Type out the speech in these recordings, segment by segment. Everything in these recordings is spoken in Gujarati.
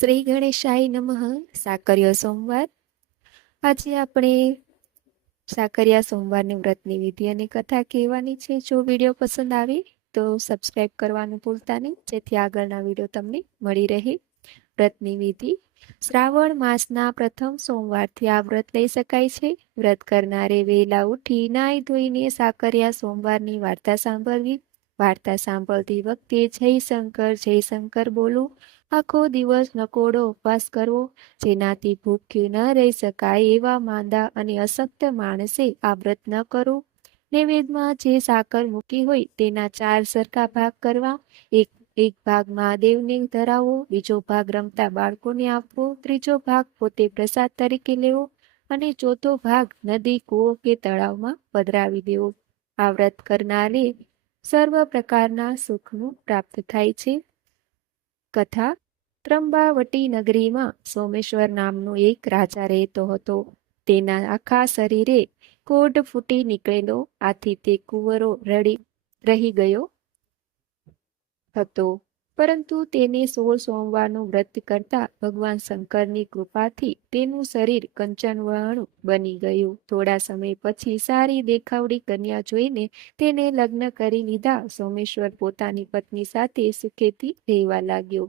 શ્રી ગણેશાય નમઃ. સાકર્યો સોમવાર. આજે આપણે સાકરિયા સોમવારની વ્રતની વિધિ અને કથા કહેવાની છે. જો વીડિયો પસંદ આવે તો સબસ્ક્રાઈબ કરવાનું ભૂલતા નહીં. જેથી આગળના વીડિયો તમને મળી રહે વ્રતની વિધિ. શ્રાવણ માસના પ્રથમ સોમવારથી આ વ્રત લઈ શકાય છે. વ્રત કરનારે વહેલા ઉઠી નાઈ ધોઈને સાકરિયા સોમવારની વાર્તા સાંભળવી. વાર્તા સાંભળતી વખતે જય શંકર જય શંકર બોલું આખો દિવસ નકોડો ઉપવાસ કરવો, જેનાથી ભૂખ્યું ન રહી શકાય એવા માંદા અને અશક્ત માણસે આ વ્રત ન કરવું. નૈવેદ્યમાં જે સાકર મૂકી હોય તેના ચાર સરખા ભાગ કરવા. એક એક ભાગ મહાદેવને ધરાવવો બીજો ભાગ રમતા બાળકોને આપવો, ત્રીજો ભાગ પોતે પ્રસાદ તરીકે લેવો અને ચોથો ભાગ નદી, કૂવો કે તળાવમાં પધરાવી દેવો. આ વ્રત કરનારે સર્વ પ્રકારના સુખનું પ્રાપ્ત થાય છે. કથા ત્રંબાવટી નગરીમાં સોમેશ્વર નામનો એક રાજા રહેતો હતો. તેના આખા શરીરે કોઢ ફૂટી નીકળેલો, આથી તે કુંવરો રડી, રહી ગયો હતો. પરંતુ તેને સોળ સોમવારનું વ્રત કરતા ભગવાન શંકરની કૃપાથી તેનું શરીર કંચનવર્ણું બની ગયું. થોડા સમય પછી સારી દેખાવડી કન્યા જોઈને તેને લગ્ન કરી લીધા. સોમેશ્વર પોતાની પત્ની સાથે સુખેથી રહેવા લાગ્યો.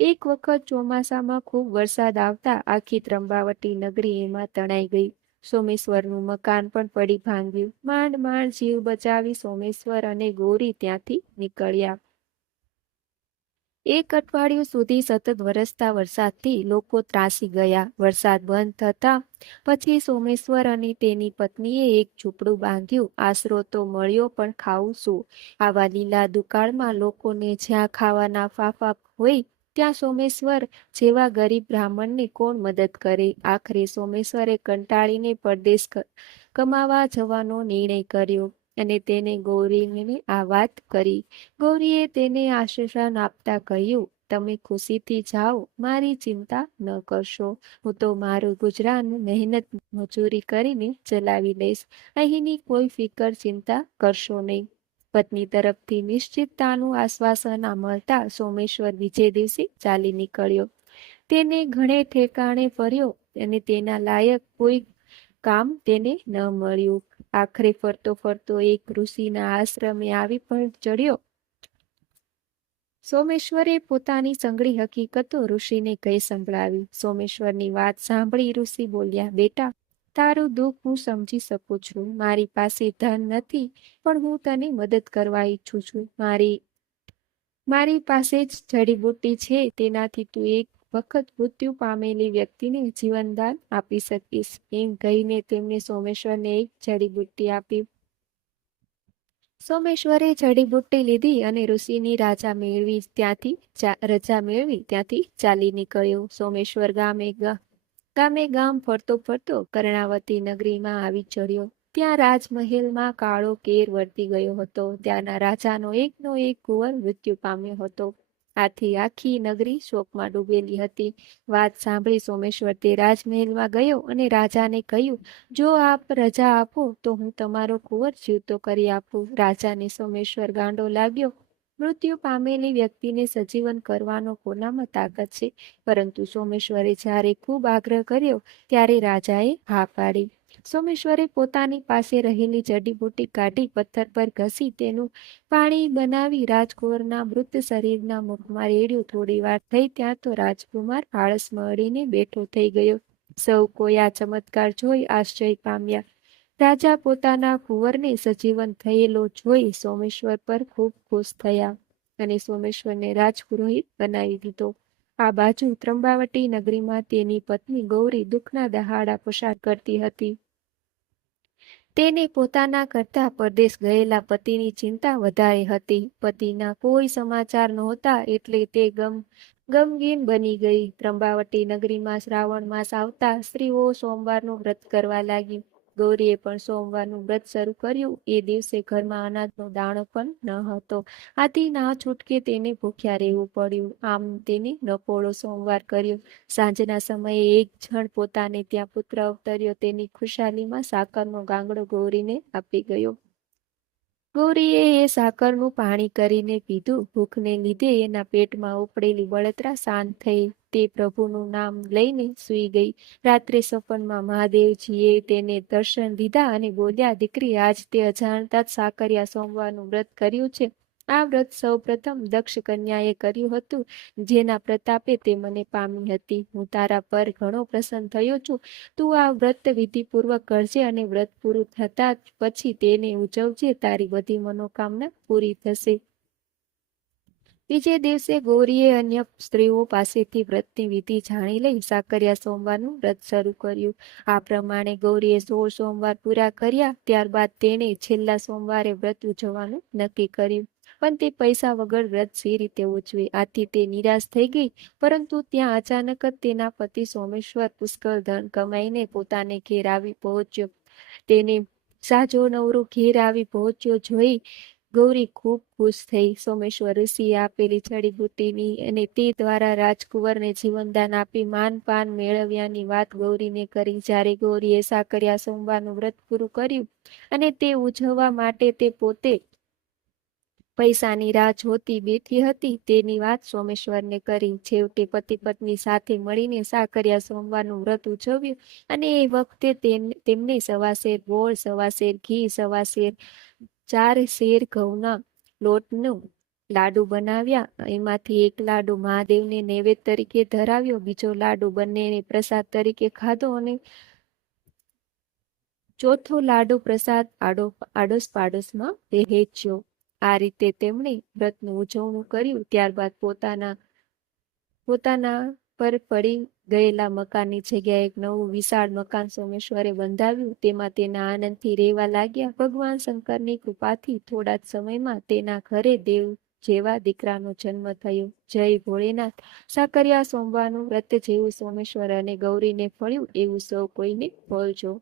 એક વખત ચોમાસામાં ખૂબ વરસાદ આવતા આખી ત્રંબાવટી નગરી એમાં તણાઈ ગઈ. સોમેશ્વરનું મકાન પણ પડી ભાંગ્યું. માંડ માંડ જીવ બચાવી સોમેશ્વર અને ગોરી ત્યાંથી નીકળ્યા. એક અઠવાડિયું સુધી સતત વરસતા વરસાદથી લોકો ત્રાસી ગયા. વરસાદ બંધ થતા પછી સોમેશ્વર અને તેની પત્નીએ એક ઝૂંપડું બાંધ્યું. આશરો તો મળ્યો પણ ખાવું શું આવા લીલા દુકાળમાં લોકોને જ્યાં ખાવાના ફાફા હોય, ત્યાં સોમેશ્વર જેવા ગરીબ બ્રાહ્મણને કોણ મદદ કરે? આખરે સોમેશ્વરે કંટાળીને પરદેશ કમાવા જવાનો નિર્ણય કર્યો. અને તેને ગૌરીને આ વાત કરી. ગૌરીએ તેને આશ્વાસન આપતા કહ્યું, તમે ખુશીથી જાઓ, મારી ચિંતા ન કરશો. હું તો મારું ગુજરાન મહેનત મજૂરી કરીને ચલાવી લઈશ. અહીંની કોઈ ફિકર ચિંતા કરશો નહીં. પત્ની તરફથી નિશ્ચિતતાનું આશ્વાસન મળતા સોમેશ્વર બીજે દિવસે ચાલી નીકળ્યો. તેને ઘણે ઠેકાણે ફર્યો અને તેના લાયક કોઈ કામ તેને ન મળ્યું. આખરે ફરતો ફરતો એક ઋષિના આશ્રમે આવી પણ ચડ્યો. સોમેશ્વરે પોતાની સંગળી હકીકતો ઋષિને કહી સંભળાવી. સોમેશ્વરની વાત સાંભળી ઋષિ બોલ્યા, બેટા, તારું દુઃખ હું સમજી શકું છું. મારી પાસે ધન નથી, પણ હું તને મદદ કરવા ઈચ્છું છું. મારી મારી પાસે જ જડીબુટ્ટી છે, તેનાથી તું એક વખત મૃત્યુ પામેલી વ્યક્તિને જીવનદાન આપી શકીશ. એમ કહીને તેમણે સોમેશ્વરને એક જડીબુટ્ટી આપી. સોમેશ્વરે જડીબુટ્ટી લીધી અને ઋષિની રાજા મેળવી ત્યાંથી રજા મેળવી ત્યાંથી ચાલી નીકળ્યો. સોમેશ્વર ગામે ગામે ગામ ફરતો ફરતો કર્ણાવતી નગરીમાં આવી ચડ્યો. ત્યાં રાજમહેલમાં કાળો કેર વર્તી ગયો હતો. ત્યાંના રાજાનો એકનો એક કુંવર મૃત્યુ પામ્યો હતો. આથી આખી નગરી શોકમાં ડૂબેલી હતી. વાત સાંભળી સોમેશ્વર તે રાજમહેલમાં ગયો અને રાજાને કહ્યું, જો આપ રજા આપો, તો હું તમારો કુંવર જીવતો કરી આપું. રાજાને સોમેશ્વર ગાંડો લાગ્યો, મૃત્યુ પામેલી વ્યક્તિને સજીવન કરવાનો કોનામાં તાકાત છે? પરંતુ સોમેશ્વરે જ્યારે ખૂબ આગ્રહ કર્યો, ત્યારે રાજાએ હા પાડી. સોમેશ્વરે પોતાની પાસે રહેલી જડીબુટી કાઢી પથ્થર પર ઘસી તેનું પાણી બનાવી રાજકુંવરના મૃત શરીરના મુખમાં રેડ્યું. થોડી વાર થઈ ત્યાં તો રાજકુમાર આળસ મળીને બેઠો થઈ ગયો. સૌ કોઈ આ ચમત્કાર જોઈ આશ્ચર્ય પામ્યા. રાજા પોતાના કુંવરને સજીવન થયેલો જોઈ સોમેશ્વર પર ખૂબ ખુશ થયા અને સોમેશ્વરને રાજપુરોહિત બનાવી દીધો. આ બાજુ ત્રંબાવટી નગરીમાં તેની પત્ની ગૌરી દુઃખના દહાડા પસાર કરતી હતી. તેને પોતાના કરતા પરદેશ ગયેલા પતિની ચિંતા વધારે હતી. પતિના કોઈ સમાચાર નહોતા એટલે તે ગમ, ગમગીન બની ગઈ. ત્રંબાવટી નગરીમાં શ્રાવણ માસ આવતા સ્ત્રીઓ સોમવારનું વ્રત કરવા લાગી. ગૌરીએ પણ સોમવારનું વ્રત શરૂ કર્યું. એ દિવસે ઘરમાં અનાજનો દાણો પણ ન હતો. આથી ના છૂટકે તેને ભૂખ્યા રહેવું પડ્યું. આમ તેને નપોળો સોમવાર કર્યો. સાંજના સમયે એક જણ પોતાને ત્યાં પુત્ર અવતર્યો. તેની ખુશાલીમાં સાકરનો ગાંગડો ગૌરીને આપી ગયો. ગૌરીએ એ સાકરનું પાણી કરીને પીધું. ભૂખને લીધે એના પેટમાં ઉપડેલી બળતરા શાંત થઈ તે પ્રભુનું નામ લઈને સૂઈ ગઈ. રાત્રે સપનમાં મહાદેવજીએ તેને દર્શન દીધા અને બોલ્યા, દીકરી, આજ તે અજાણતા જ સાકરિયા સોમવારનું વ્રત કર્યું છે. આ વ્રત સૌ પ્રથમ દક્ષ કન્યાએ કર્યું હતું. જેના પ્રતાપે તે મને પામી હતી. હું તારા પર ઘણો પ્રસન્ન થયો છું. તું આ વ્રત વિધિપૂર્વક કરજે અને વ્રત પૂરું થતા પછી તેને ઉજવજે. તારી બધી મનોકામના પૂરી થશે. બીજે દિવસે ગૌરીએ અન્ય સ્ત્રીઓ પાસેથી વ્રતની વિધિ જાણી લઈ સાકરિયા સોમવારનું વ્રત શરૂ કર્યું. આ પ્રમાણે ગૌરીએ સોળ સોમવાર પૂરા કર્યા, ત્યારબાદ તેણે છેલ્લા સોમવારે વ્રત ઉજવવાનું નક્કી કર્યું. પણ તે પૈસા વગર વ્રત જે રીતે ઉજવે? આથી તે નિરાશ થઈ ગઈ, પરંતુ ત્યાં અચાનક જ તેના પતિ સોમેશ્વર પુષ્કળ ધન કમાઈને પોતાને ઘેર આવી પહોંચ્યો. તેને સાજો નવરો ઘેર આવી પહોંચ્યો જોઈ ગૌરી ખૂબ ખુશ થઈ. સોમેશ્વર ઋષિએ આપેલી જડીબુટ્ટીની અને તે દ્વારા રાજકુંવરને જીવનદાન આપી માન પાન મેળવ્યાની વાત ગૌરીને કરી. જ્યારે ગૌરીએ સાકરિયા સોમવારનું વ્રત પૂરું કર્યું અને તે ઉજવવા માટે તે પોતે પૈસાની રાહ જોતી બેઠી હતી, તેની વાત સોમેશ્વરને કરી. છેવટે પતિ પત્ની સાથે મળીને સાકરિયા સોમવારનું વ્રત ઉજવ્યું અને એ વખતે તેમને સવાશેર ગોળ સવાશેર ઘી સવાશેર ચાર શેર ઘઉંના લોટનું લાડુ બનાવ્યા. એમાંથી એક લાડુ મહાદેવને નૈવેદ્ય તરીકે ધરાવ્યો. બીજો લાડુ બંનેને પ્રસાદ તરીકે ખાધો અને ચોથો લાડુ પ્રસાદ આડો આડોશ પાડોશમાં વહેંચ્યો. આ રીતે તેમણે વ્રતનું ઉજવણું કર્યું. ત્યારબાદ પોતાના પોતાના પર પડી ગયેલા મકાનની જગ્યાએ એક નવું વિશાળ મકાન સોમેશ્વરે બંધાવ્યું. તેમાં તેના આનંદથી રહેવા લાગ્યા. ભગવાન શંકરની કૃપાથી થોડા જ સમયમાં તેના ઘરે દેવ જેવા દીકરાનો જન્મ થયો. જય ભોળેનાથ. સાકરિયા સોમવારનું વ્રત જેવું સોમેશ્વર અને ગૌરીને ફળ્યું. એવું સૌ કોઈને ફળજો.